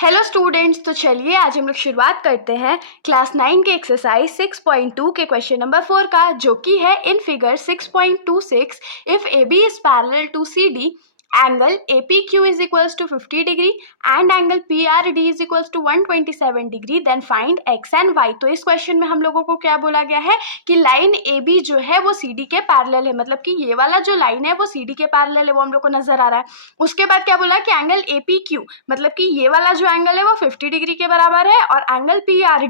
Hello students, तो चलिए आज हम लोग शुरुआत करते हैं क्लास 9 के एक्सरसाइज 6.2 के क्वेश्चन नंबर 4 का, जो कि है in figure 6.26 if A B is parallel to C D angle A P Q is equals to 50 degree and angle P R D is equals to 127 degree then find X and Y. तो इस question में हम लोगों को क्या बोला गया है कि लाइन ए बी जो है वो सी डी के पैरेलल है, मतलब कि ये वाला जो लाइन है वो सी डी के पैरेलल है, वो हम लोग को नजर आ रहा है। उसके बाद क्या बोला कि एंगल ए पी क्यू, मतलब कि ये वाला जो एंगल है वो 50 डिग्री के बराबर है, और एंगल पी आर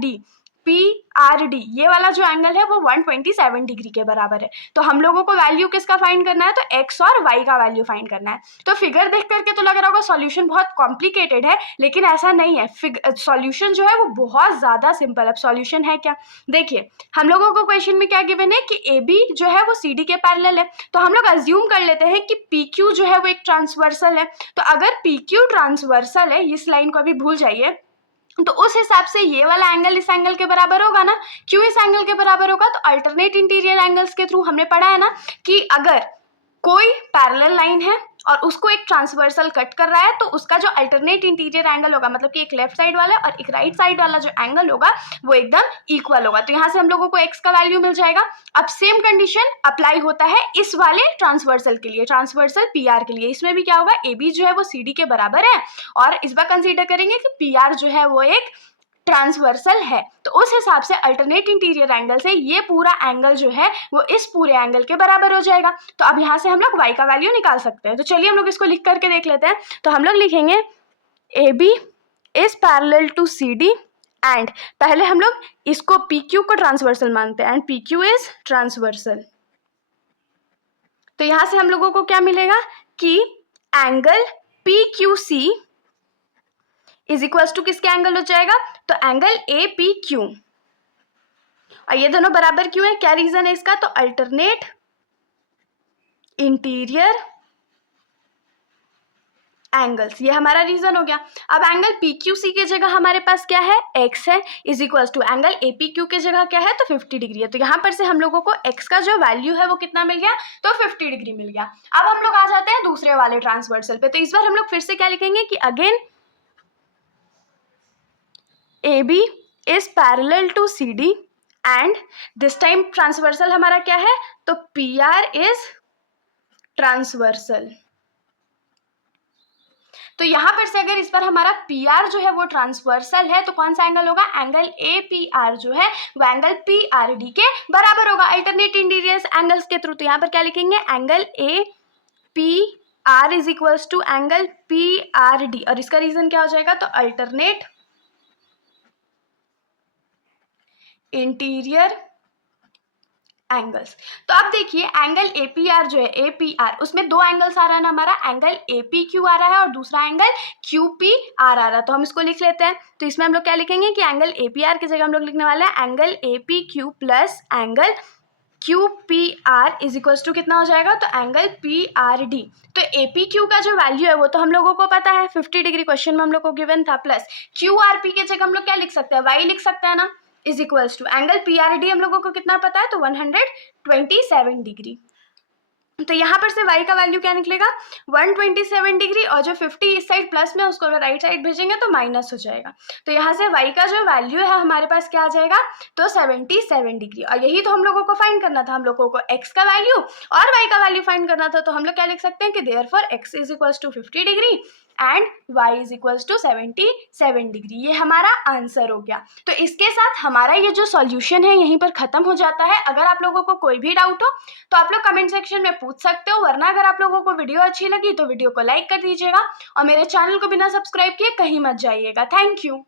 डी ये वाला जो एंगल है वो 127 डिग्री के बराबर है। तो हम लोगों को वैल्यू किसका फाइंड करना है, तो एक्स और वाई का वैल्यू फाइंड करना है। तो फिगर देख करके तो लग रहा होगा सॉल्यूशन बहुत कॉम्प्लिकेटेड है, लेकिन ऐसा नहीं है। सॉल्यूशन जो है वो बहुत ज़्यादा सिंपल है। अब सॉल्यूशन है क्या, देखिए हम लोगों को क्वेश्चन में क्या गिवन है कि ए बी जो है वो सी डी के पैरेलल है, तो हम लोग अज्यूम कर लेते हैं कि पी क्यू जो है वो एक ट्रांसवर्सल है। तो अगर पी क्यू ट्रांसवर्सल है, इस लाइन को अभी भूल जाइए, तो उस हिसाब से ये वाला एंगल इस एंगल के बराबर होगा ना। क्यों इस एंगल के बराबर होगा, तो अल्टरनेट इंटीरियर एंगल्स के थ्रू हमने पढ़ा है ना कि अगर कोई पैरेलल लाइन है और उसको एक ट्रांसवर्सल कट कर रहा है, तो उसका जो अल्टरनेट इंटीरियर एंगल होगा, मतलब कि एक लेफ्ट साइड वाला और एक राइट साइड वाला जो एंगल होगा वो एकदम इक्वल होगा। तो यहाँ से हम लोगों को एक्स का वैल्यू मिल जाएगा। अब सेम कंडीशन अप्लाई होता है इस वाले ट्रांसवर्सल के लिए, ट्रांसवर्सल पी आर के लिए। इसमें भी क्या होगा, ए बी जो है वो सी डी के बराबर है, और इस बार कंसीडर करेंगे कि पी आर जो है वो एक ट्रांसवर्सल है। तो उस हिसाब से अल्टरनेट इंटीरियर एंगल से ये पूरा एंगल जो है वो इस पूरे एंगल के बराबर हो जाएगा। तो अब यहाँ से हम लोग y का वैल्यू निकाल सकते हैं। तो चलिए हम लोग इसको लिख करके देख लेते हैं। तो हम लोग लिखेंगे A B is parallel to C D and पहले हम लोग इसको पी क्यू को ट्रांसवर्सल मानते हैं and P Q is transversal. तो यहाँ से हम लोगों को क्या मिलेगा कि angle P Q C is equals to किसके एंगल हो जाएगा, तो एंगल ए पी क्यू। और ये दोनों बराबर क्यों है, क्या रीजन है इसका, तो अल्टरनेट इंटीरियर एंगल्स, ये हमारा रीजन हो गया। अब एंगल पी क्यू सी के जगह हमारे पास क्या है, एक्स है, is equals to angle A P Q के जगह क्या है, तो 50 डिग्री है। तो यहाँ पर से हम लोगों को एक्स का जो वैल्यू है वो कितना मिल गया, तो 50 डिग्री मिल गया। अब हम लोग आ जाते हैं दूसरे वाले ट्रांसवर्सल पे। तो इस बार हम लोग फिर से क्या लिखेंगे कि again AB is parallel to CD and this time transversal हमारा क्या है, तो PR is ट्रांसवर्सल। तो यहां पर से अगर इस पर हमारा PR जो है वो ट्रांसवर्सल है, तो कौन सा एंगल होगा, एंगल APR जो है वो एंगल PRD के बराबर होगा अल्टरनेट इंटीरियर एंगल्स के थ्रू। तो यहाँ पर क्या लिखेंगे, angle APR is equals to angle PRD, और इसका रीजन क्या हो जाएगा, तो अल्टरनेट इंटीरियर एंगल्स। तो अब देखिए एंगल APR जो है APR, उसमें दो एंगल्स आ रहा है ना हमारा, एंगल APQ आ रहा है और दूसरा एंगल QPR आ रहा है। तो हम इसको लिख लेते हैं। तो इसमें हम लोग क्या लिखेंगे कि एंगल APR की जगह हम लोग लिखने वाले हैं angle APQ plus angle QPR is equals to कितना हो जाएगा, तो एंगल PRD। तो APQ का जो वैल्यू है वो तो हम लोगों को पता है, 50 डिग्री क्वेश्चन में हम लोग को गिवन था, प्लस QRP के जगह हम लोग क्या लिख सकते हैं, y लिख सकते हैं ना, is equals to angle PRD हम लोगों को कितना पता है, तो 127 डिग्री। तो यहाँ पर से y का वैल्यू क्या निकलेगा, 127 डिग्री, और जो 50 इस साइड प्लस में उसको अगर राइट साइड भेजेंगे तो माइनस हो जाएगा। तो यहाँ से y का जो वैल्यू है हमारे पास क्या आ जाएगा, तो 77 डिग्री। और यही तो हम लोगों को फाइंड करना था, हम लोगों को x का वैल्यू और y का वैल्यू फाइंड करना था। तो हम लोग क्या लिख सकते हैं कि therefore x is equals to 50 degree and y is equals to 77 degree. ये हमारा आंसर हो गया। तो इसके साथ हमारा ये जो सॉल्यूशन है यहीं पर खत्म हो जाता है। अगर आप लोगों को कोई भी डाउट हो तो आप लोग कमेंट सेक्शन में पूछ सकते हो, वरना अगर आप लोगों को वीडियो अच्छी लगी तो वीडियो को लाइक कर दीजिएगा और मेरे चैनल को बिना सब्सक्राइब किए कहीं मत जाइएगा। Thank you.